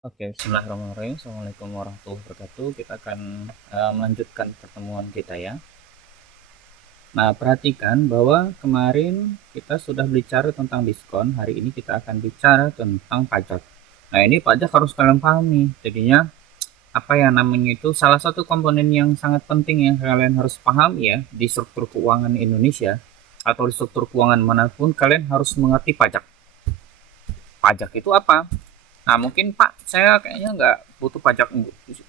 Oke, bismillahirrahmanirrahim. Assalamualaikum warahmatullahi wabarakatuh. Kita akan melanjutkan pertemuan kita ya. Nah, perhatikan bahwa kemarin kita sudah bicara tentang diskon. Hari ini kita akan bicara tentang pajak. Nah, ini pajak harus kalian pahami. Jadinya, apa ya namanya itu, salah satu komponen yang sangat penting yang kalian harus pahami ya di struktur keuangan Indonesia atau di struktur keuangan manapun, kalian harus mengerti pajak. Pajak itu apa? Nah, mungkin Pak, saya kayaknya nggak butuh pajak.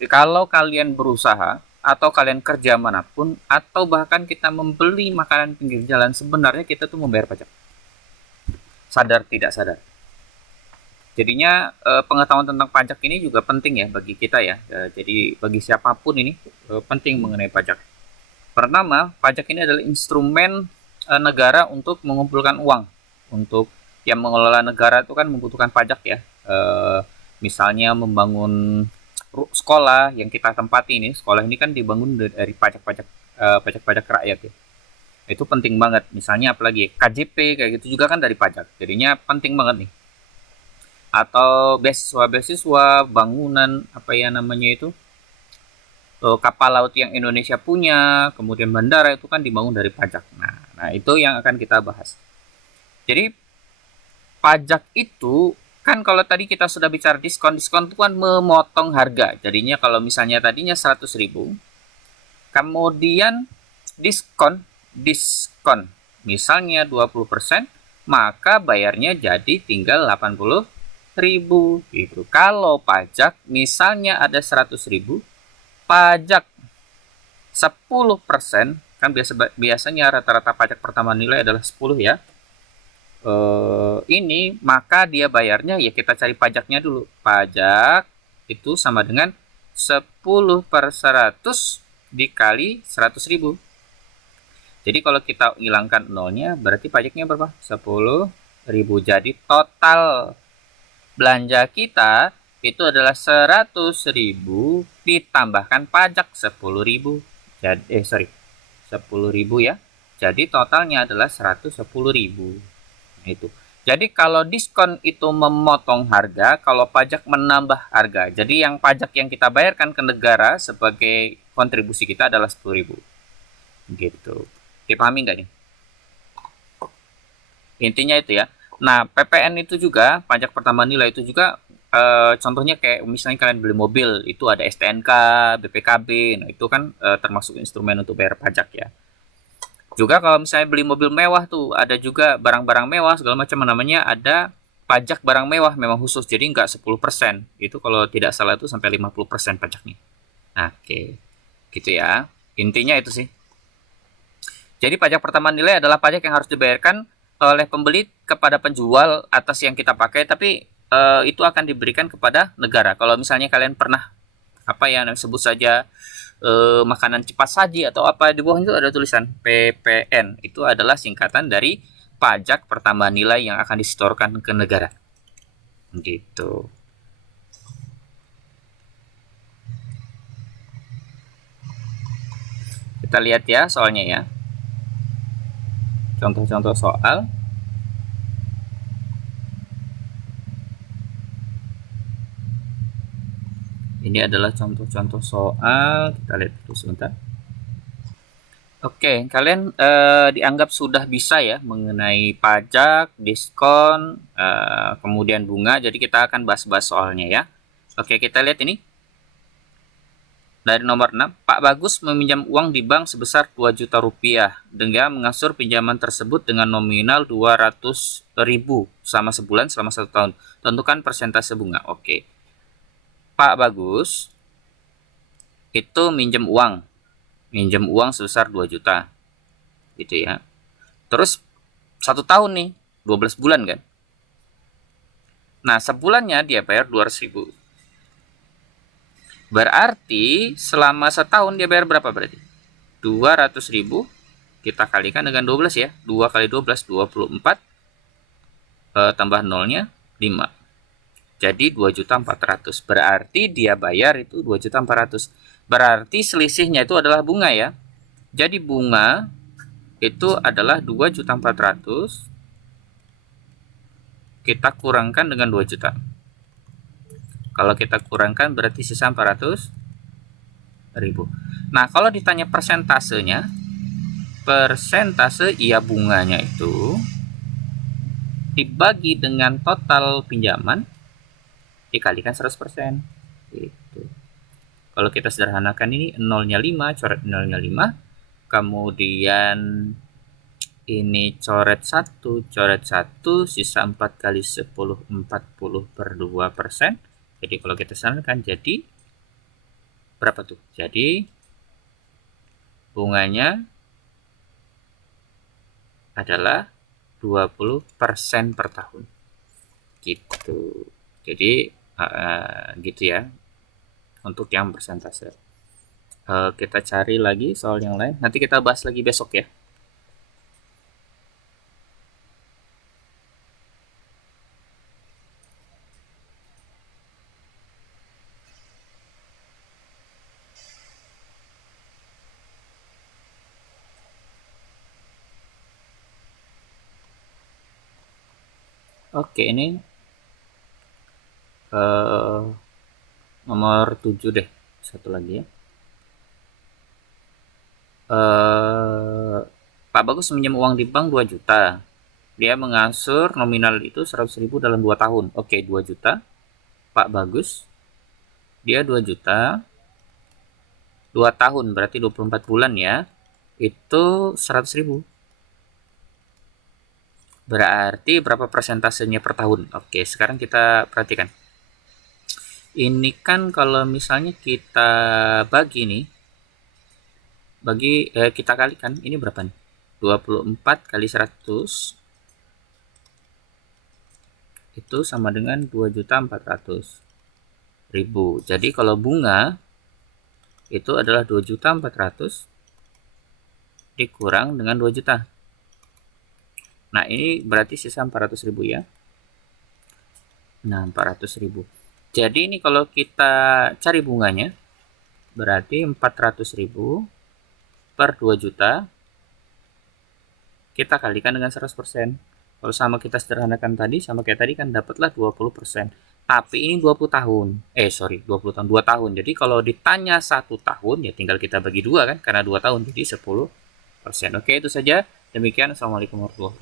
Kalau kalian berusaha, atau kalian kerja manapun, atau bahkan kita membeli makanan pinggir jalan, sebenarnya kita tuh membayar pajak. Sadar tidak sadar. Jadinya pengetahuan tentang pajak ini juga penting ya bagi kita ya. Jadi bagi siapapun ini penting mengenai pajak. Pertama, pajak ini adalah instrumen negara untuk mengumpulkan uang. Untuk yang mengelola negara itu kan membutuhkan pajak ya. Misalnya membangun sekolah yang kita tempati ini, sekolah ini kan dibangun dari pajak-pajak rakyat ya. Itu penting banget. Misalnya apalagi KJP kayak gitu juga kan dari pajak. Jadinya penting banget nih. Atau beasiswa-beasiswa, bangunan apa ya namanya itu, kapal laut yang Indonesia punya, kemudian bandara itu kan dibangun dari pajak. Nah itu yang akan kita bahas. Jadi pajak itu kan kalau tadi kita sudah bicara diskon, diskon itu kan memotong harga. Jadinya kalau misalnya tadinya 100.000, kemudian diskon misalnya 20%, maka bayarnya jadi tinggal 80.000 gitu. Kalau pajak misalnya ada 100.000, pajak 10%, kan biasanya rata-rata pajak pertambahan nilai adalah 10 ya. Ini maka dia bayarnya ya kita cari pajaknya dulu. Pajak itu sama dengan 10/100 dikali 100.000. Jadi kalau kita hilangkan nolnya berarti pajaknya berapa? 10.000. Jadi total belanja kita itu adalah 100.000 ditambahkan pajak 10.000. Jadi 10.000 ya. Jadi totalnya adalah 110.000. Itu. Jadi kalau diskon itu memotong harga, kalau pajak menambah harga. Jadi yang pajak yang kita bayarkan ke negara sebagai kontribusi kita adalah 10.000. Gitu. Dipahami nggak nih? Intinya itu ya. Nah, PPN itu juga, pajak pertambahan nilai itu juga, contohnya kayak misalnya kalian beli mobil, itu ada STNK, BPKB, nah itu kan termasuk instrumen untuk bayar pajak ya. Juga kalau misalnya beli mobil mewah tuh, ada juga barang-barang mewah segala macam namanya, ada pajak barang mewah memang khusus, jadi nggak 10%. Itu kalau tidak salah itu sampai 50% pajaknya. Nah, oke. Gitu ya. Intinya itu sih. Jadi pajak pertambahan nilai adalah pajak yang harus dibayarkan oleh pembeli kepada penjual atas yang kita pakai, tapi itu akan diberikan kepada negara. Kalau misalnya kalian pernah apa ya sebut saja makanan cepat saji atau apa, di bawah itu ada tulisan PPN, itu adalah singkatan dari pajak pertambahan nilai yang akan disetorkan ke negara. Gitu. Kita lihat ya soalnya ya. Contoh-contoh soal. Ini adalah contoh-contoh soal. Kita lihat dulu sebentar. Oke, kalian dianggap sudah bisa ya mengenai pajak, diskon, kemudian bunga. Jadi kita akan bahas-bahas soalnya ya. Oke, kita lihat ini. Dari nomor 6, Pak Bagus meminjam uang di bank sebesar 2 juta rupiah dengan mengasur pinjaman tersebut dengan nominal 200.000 selama sebulan selama 1 tahun. Tentukan persentase bunga. Oke. Pak Bagus itu minjem uang sebesar 2 juta. Gitu ya. Terus 1 tahun nih, 12 bulan kan. Nah, sebulannya dia bayar 200.000. Berarti selama setahun dia bayar berapa berarti? 200.000 kita kalikan dengan 12 ya. 2 kali 12, 24. Tambah nolnya 5. Jadi 2.400.000. Berarti dia bayar itu 2.400.000. Berarti selisihnya itu adalah bunga ya. Jadi bunga itu adalah 2.400.000 kita kurangkan dengan 2 juta. Kalau kita kurangkan berarti sisa 400.000. Nah, kalau ditanya persentasenya, persentase iya bunganya itu dibagi dengan total pinjaman dikalikan 100%. Gitu. Kalau kita sederhanakan ini nolnya 5, coret nolnya 5, kemudian ini coret 1, coret 1, sisa 4 kali 10, 40 per 2%. Jadi kalau kita sederhanakan jadi berapa tuh? Jadi bunganya adalah 20% per tahun. Gitu. Jadi gitu ya untuk yang persentase. Kita cari lagi soal yang lain. Nanti kita bahas lagi besok ya. Oke, ini nomor 7 deh. Satu lagi ya. Pak Bagus minjem uang di bank 2 juta. Dia mengangsur nominal itu 100.000 dalam 2 tahun. Oke, 2 juta. Pak Bagus, dia 2 juta. 2 tahun, berarti 24 bulan ya. Itu 100.000. Berarti berapa persentasenya per tahun? Oke, sekarang kita perhatikan. Ini kan kalau misalnya kita bagi nih, kita kalikan, ini berapa nih? 24 kali 100 itu sama dengan 2.400.000. Jadi kalau bunga itu adalah 2.400.000 dikurang dengan 2 juta. Nah, ini berarti sisa 400.000 ya. Nah, 400.000. Jadi ini kalau kita cari bunganya berarti 400.000 per 2 juta kita kalikan dengan 100%. Kalau sama kita sederhanakan tadi, sama kayak tadi kan dapatlah 20%. Tapi ini 20 tahun. 20 tahun, 2 tahun. Jadi kalau ditanya 1 tahun, ya tinggal kita bagi 2 kan, karena 2 tahun, jadi 10%. Oke, itu saja. Demikian, Assalamualaikum warahmatullahi wabarakatuh.